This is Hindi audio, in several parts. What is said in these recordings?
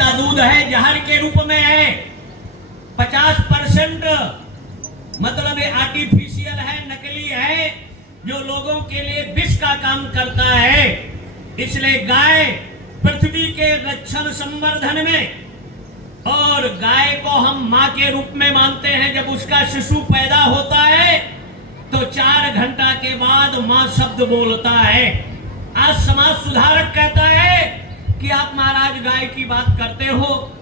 का दूध है जहर के रूप में है, 50% मतलब ये आर्टिफिशियल है, नकली है, जो लोगों के लिए विष का काम करता है। इसलिए गाय पृथ्वी के रक्षण संवर्धन में, और गाय को हम मां के रूप में मानते हैं। जब उसका शिशु पैदा होता है तो 4 घंटा के बाद मां शब्द बोलता है। आज समाज सुधारक कहता है कि आप महाराज गाय की बात करते हो,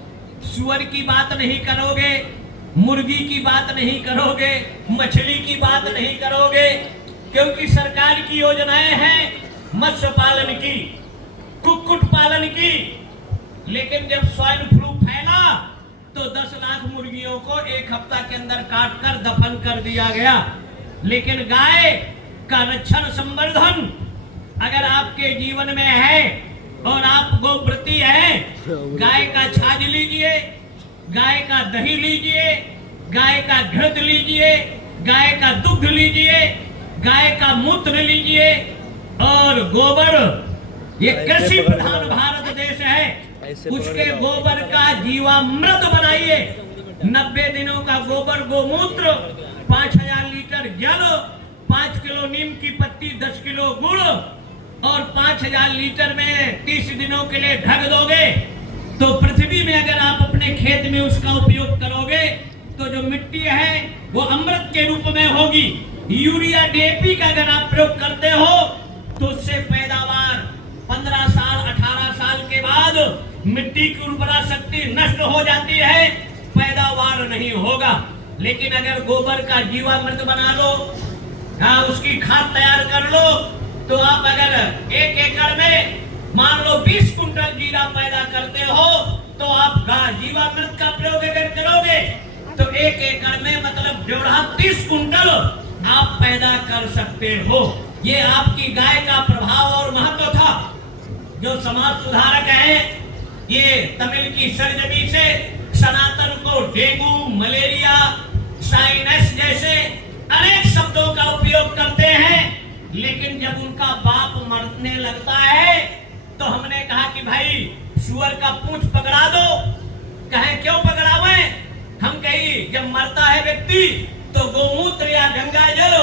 सुअर की बात नहीं करोगे, मुर्गी की बात नहीं करोगे, मछली की बात नहीं करोगे, क्योंकि सरकार की योजनाएं हैं मत्स्य पालन की, कुक्कुट पालन की। लेकिन जब स्वाइन फ्लू फैला तो 10 लाख मुर्गियों को 1 हफ्ता के अंदर काट कर दफन कर दिया गया। लेकिन गाय का रक्षण संवर्धन अगर आपके जीवन में है और आप गोव्रती हैं, गाय का छाछ लीजिए, गाय का दही लीजिए, गाय का घृत लीजिए, गाय का दुग्ध लीजिए, गाय का मूत्र लीजिए, और गोबर, ये कृषि प्रधान भारत देश है, उसके गोबर का जीवामृत बनाइए। 90 दिनों का गोबर गोमूत्र, 5000 लीटर जल, 5 किलो नीम की पत्ती, 10 किलो गुड़, और 5000 लीटर में 30 दिनों के लिए ढक दोगे तो पृथ्वी में अगर आप अपने खेत में उसका उपयोग करोगे तो जो मिट्टी है वो अमृत के रूप में होगी। यूरिया डीएपी का अगर आप प्रयोग करते हो तो उससे पैदावार 15 साल 18 साल के बाद मिट्टी की उर्वरा शक्ति नष्ट हो जाती है, पैदावार नहीं होगा। लेकिन अगर गोबर का जीवामृत बना लो, उसकी खाद तैयार कर लो, तो आप अगर 1 एकड़ में मान लो 20 कुंटल जीरा पैदा करते हो तो आप जीवामृत का प्रयोग अगर करोगे तो 1 एकड़ में मतलब 30 कुंटल आप पैदा कर सकते हो। ये आपकी गाय का प्रभाव और महत्व था। जो समाज सुधारक है ये तमिल की सरजमी से सनातन को डेंगू, मलेरिया, साइनस जैसे अनेक शब्दों का उपयोग करते हैं, लेकिन जब उनका बाप मरने लगता है तो हमने कहा कि भाई सुअर का पूंछ पकड़ा दो। कहे क्यों पकड़ावे? हम कही जब मरता है व्यक्ति तो गोमूत्र या गंगा जल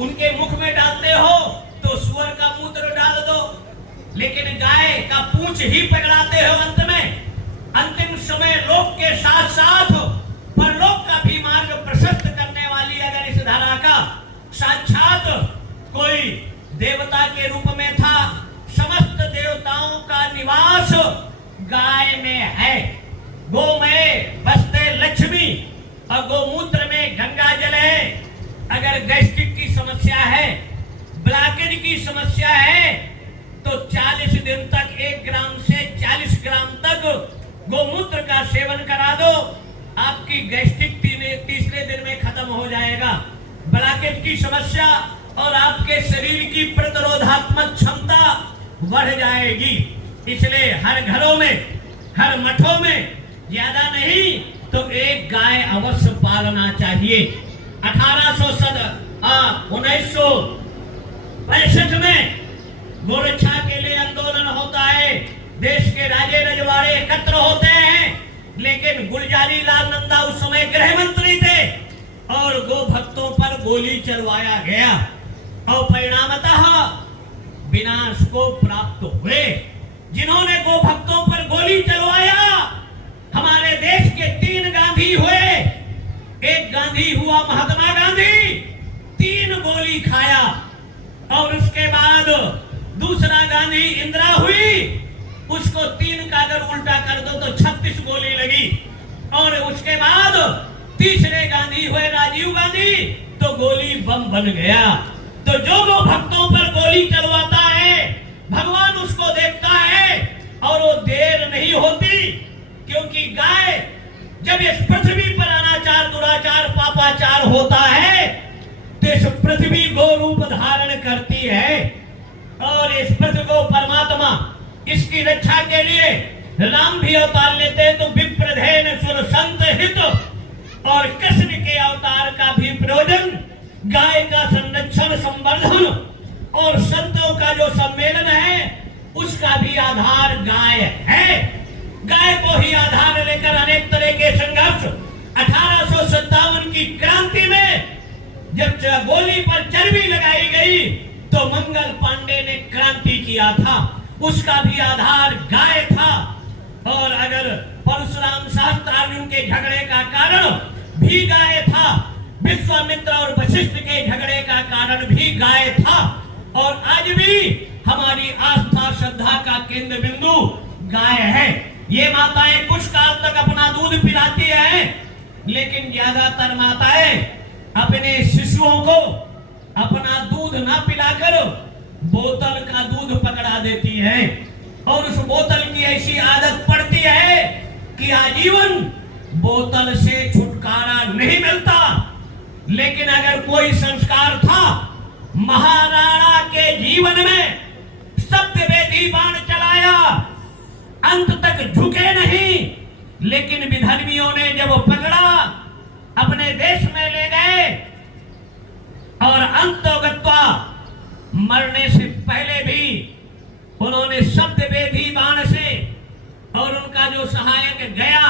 उनके मुख में डालते हो तो सुअर का मूत्र डाल दो, लेकिन गाय का पूंछ ही पकड़ाते हो। अंत में अंतिम समय लोक के साथ साथ परलोक का भी मार्ग प्रशस्त करने वाली अगर इस धारा का साक्षात कोई देवता के रूप में था, समस्त देवताओं का निवास गाय में है। गो में बसते लक्ष्मी और गोमूत्र में गंगा जल है। अगर गैस्ट्रिक की समस्या है, ब्लॉकेज की समस्या है तो 40 दिन तक 1 ग्राम से 40 ग्राम तक गोमूत्र का सेवन करा दो, आपकी गैस्ट्रिक तीसरे दिन में खत्म हो जाएगा। ब्लॉकेज की समस्या और आपके शरीर की प्रतिरोधात्मक क्षमता बढ़ जाएगी। इसलिए हर घरों में, हर मठों में ज्यादा नहीं तो 1 गाय अवश्य पालना चाहिए। 1965 में गोरक्षा के लिए आंदोलन होता है, देश के राजे रजवाड़े एकत्र होते हैं, लेकिन गुलजारी लाल नंदा उस समय गृह मंत्री थे और गो भक्तों पर गोली चलवाया गया और परिणामतः विनाश को प्राप्त हुए। जिन्होंने गो भक्तों पर गोली चलवाया, हमारे देश के 3 गांधी हुए। एक गांधी हुआ महात्मा गांधी, 3 गोली खाया, और उसके बाद दूसरा गांधी इंदिरा हुई, उसको 3 का अगर उल्टा कर दो तो 36 गोली लगी, और उसके बाद तीसरे गांधी हुए राजीव गांधी, तो गोली बम बन गया। तो जो गो भक्तों पर गोली चलवाता है भगवान उसको देखता है और वो देर नहीं होती, क्योंकि गाय जब इस पृथ्वी पर अनाचार, दुराचार, पापाचार होता है तो इस पृथ्वी गो रूप धारण करती है, और इस पृथ्वी को परमात्मा इसकी रक्षा के लिए राम भी अवतार लेते हैं तो विप्रधेन सुर संत हित, और कृष्ण के अवतार का भी प्रयोजन गाय का संरक्षण, संवर्धन और संतों का जो सम्मेलन है उसका भी आधार गाय है। गाय को ही स्वतंत्रता के संघर्ष 1857 की क्रांति में जब गोली पर चर्बी लगाई गई तो मंगल पांडे ने क्रांति किया था, उसका भी आधार गाय था। और अगर परशुराम शास्त्र अर्जुन के झगड़े का कारण भी गाय था, विश्वामित्र और वशिष्ठ के झगड़े का कारण भी गाय था, और आज भी हमारी आस्था श्रद्धा का केंद्र बिंदु गाय है। ये माताएं कुछ काल तक अपना दूध पिलाती हैं, लेकिन ज्यादातर माताएं अपने शिशुओं को अपना दूध ना पिलाकर बोतल का दूध पकड़ा देती हैं, और उस बोतल की ऐसी आदत पड़ती है कि आजीवन बोतल से छुटकारा नहीं मिलता। लेकिन अगर कोई संस्कार था, महाराणा के जीवन में सत्यवेदी बाण चलाया, अंत तक झुके नहीं, लेकिन विधर्मियों ने जब पकड़ा अपने देश में ले गए और अंतोगत्वा मरने से पहले भी उन्होंने सत्यवेदी बाण से, और उनका जो सहायक गया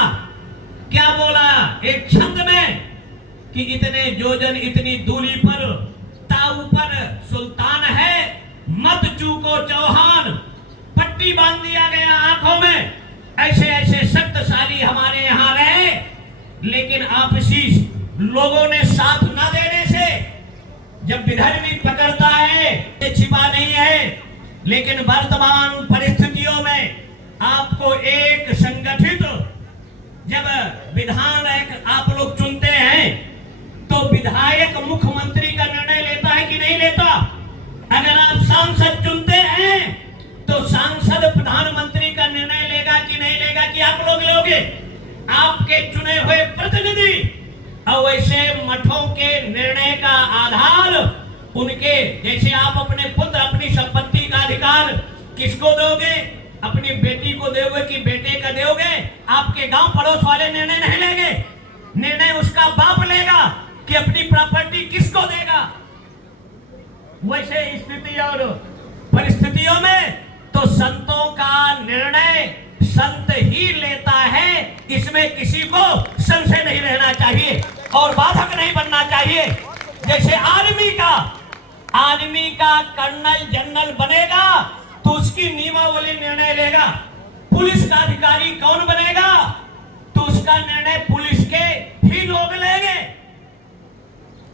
क्या बोला एक छंद में कि इतने योजन इतनी दूरी पर ताऊ पर सुल्तान है, मत चूको चौहान। पट्टी बांध दिया गया आंखों में, ऐसे ऐसे शक्तिशाली हमारे यहाँ रहे, लेकिन आपसी लोगों ने साथ न देने से जब विधर्मी पकड़ता है ये छिपा नहीं है। लेकिन वर्तमान परिस्थितियों में आपको एक संगठित जब विधान आप लोग चुनते हैं तो विधायक मुख्यमंत्री का निर्णय लेता है कि नहीं लेता। अगर आप सांसद चुनते हैं तो सांसद प्रधानमंत्री का निर्णय लेगा कि नहीं लेगा, कि आप लोग लोगे आपके चुने हुए प्रतिनिधि। और वैसे मठों के निर्णय का आधार उनके, जैसे आप अपने पुत्र अपनी संपत्ति का अधिकार किसको दोगे, अपनी बेटी को दोगे कि बेटे का दोगे, आपके गांव पड़ोस वाले निर्णय नहीं लेंगे, निर्णय उसका बाप लेगा कि अपनी प्रॉपर्टी किसको देगा। वैसे स्थिति और परिस्थितियों में तो संतों का निर्णय संत ही लेता है, इसमें किसी को संशय नहीं रहना चाहिए और बाधक नहीं बनना चाहिए। जैसे आर्मी का कर्नल जनरल बनेगा तो उसकी नियमावली निर्णय लेगा, पुलिस का अधिकारी कौन बनेगा तो उसका निर्णय पुलिस के ही लोग लेंगे।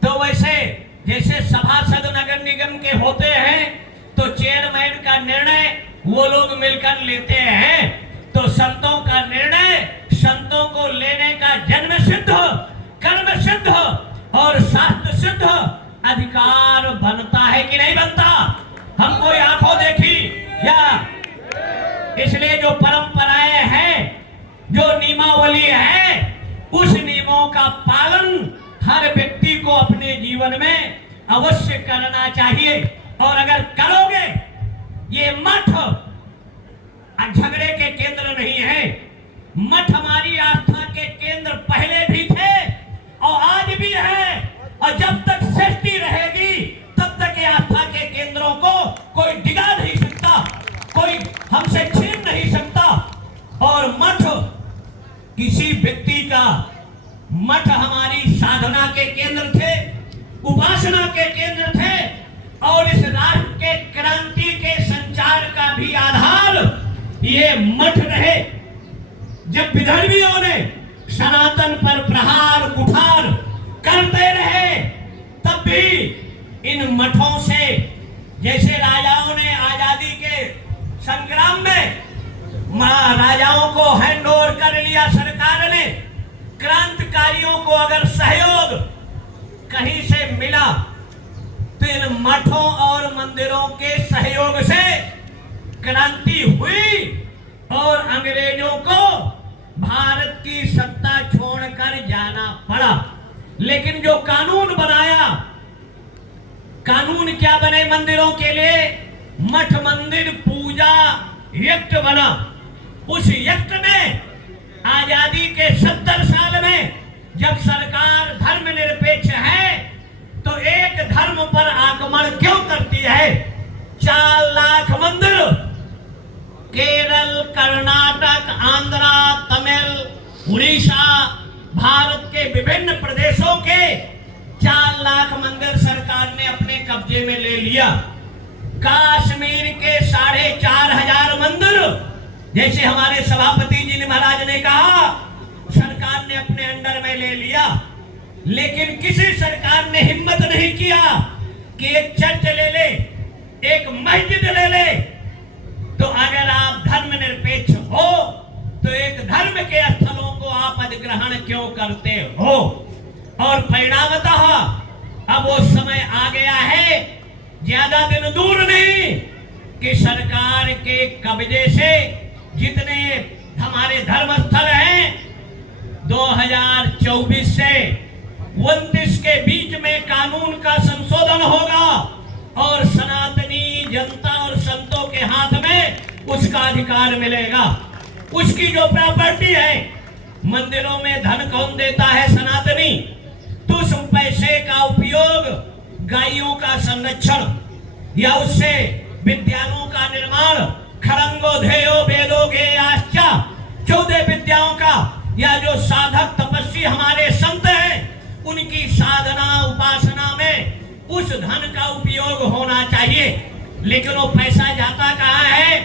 तो वैसे जैसे सभासद नगर निगम के होते हैं तो चेयरमैन का निर्णय वो लोग मिलकर लेते हैं, तो संतों का निर्णय संतों को लेने का जन्म सिद्ध, कर्म सिद्ध और शास्त्र सिद्ध अधिकार बनता है कि नहीं बनता। हम कोई आंखों देखी या इसलिए जो परंपराएं हैं, जो नियमावली है, उस नियमों का पालन हर व्यक्ति को अपने जीवन में अवश्य करना चाहिए। और अगर करोगे, ये मठ झगड़े के केंद्र नहीं है, मठ हमारी आस्था के केंद्र पहले भी थे और आज भी है, और जब तक सृष्टि रहेगी तब तक ये आस्था के केंद्रों को कोई डिगा नहीं सकता, कोई हमसे छीन नहीं सकता। और मठ किसी व्यक्ति का, मठ हमारी साधना के केंद्र थे, उपासना के केंद्र थे, और इस राष्ट्र के क्रांति के संचार का भी आधार ये मठ रहे। जब विधर्मियों ने सनातन पर प्रहार कुठार करते रहे, तब भी इन मठों से, जैसे राजाओं ने आजादी के संग्राम में राजाओं को हैंड ओवर कर लिया सरकार ने, क्रांतिकारियों को अगर सहयोग कहीं से मिला तो इन मठों और मंदिरों के सहयोग से क्रांति हुई और अंग्रेजों को भारत की सत्ता छोड़कर जाना पड़ा। लेकिन जो कानून बनाया, कानून क्या बने मंदिरों के लिए, मठ मंदिर पूजा एक्ट बना। उस एक्ट में आजादी के 70 साल में जब सरकार धर्मनिरपेक्ष है तो एक धर्म पर आक्रमण क्यों करती है। 4 लाख मंदिर केरल, कर्नाटक, आंध्रा, तमिल, उड़ीसा लिया। कश्मीर के 4,500 मंदिर, जैसे हमारे सभापति जी ने महाराज ने कहा, सरकार ने अपने अंडर में ले लिया। लेकिन किसी सरकार ने हिम्मत नहीं किया कि एक चर्च ले ले, एक मस्जिद ले ले। तो अगर आप धर्मनिरपेक्ष हो तो एक धर्म के स्थलों को आप अधिग्रहण क्यों करते हो? और परिणामतः अब वो समय आ गया है, ज्यादा दिन दूर नहीं, कि सरकार के कब्जे से जितने हमारे धर्म स्थल हैं 2024 से 29 के बीच में कानून का संशोधन होगा और सनातनी जनता और संतों के हाथ में उसका अधिकार मिलेगा। उसकी जो प्रॉपर्टी है, मंदिरों में धन कौन देता है? सनातनी। तो उस पैसे का उपयोग गायों का संरक्षण या उससे विद्यालयों का निर्माण, खरंगो धेयो वेदो गेयाश्च, 14 विद्याओं का, या जो साधक तपस्वी हमारे संत हैं उनकी साधना उपासना में उस धन का उपयोग होना चाहिए। लेकिन वो पैसा जाता कहाँ है?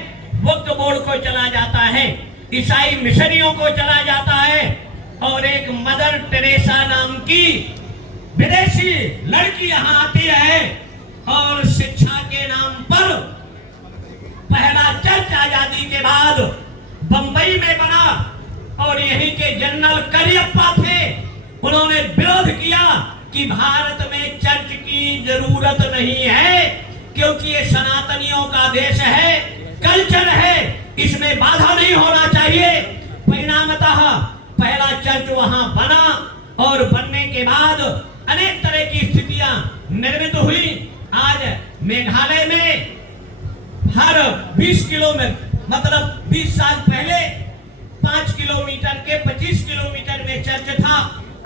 वक्फ बोर्ड को चला जाता है, ईसाई मिशनरियों को चला जाता है, और एक मदर टेरेसा नाम की विदेशी लड़की यहाँ आती है और शिक्षा के नाम पर पहला चर्च आजादी के बाद बंबई में बना, और यहीं के जनरल करियप्पा थे, उन्होंने विरोध किया कि भारत में चर्च की जरूरत नहीं है, क्योंकि ये सनातनियों का देश है, कल्चर है, इसमें बाधा नहीं होना चाहिए। परिणामतः पहला चर्च वहां बना, और बनने के बाद अनेक तरह की स्थितियां निर्मित हुई। आज मेघालय में हर 20 किलोमीटर, मतलब 20 साल पहले 5 किलोमीटर के 25 किलोमीटर में चर्च था,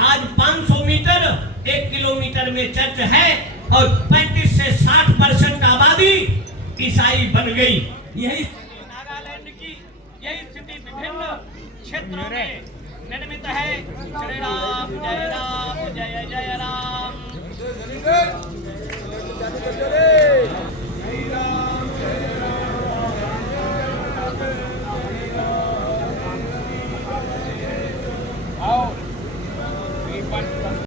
आज 500 मीटर 1 किलोमीटर में चर्च है, और 35 से 60% आबादी ईसाई बन गई। यही नागालैंड की यही स्थिति विभिन्न क्षेत्रों में निर्मित है। श्री राम जय राम, जय जय राम।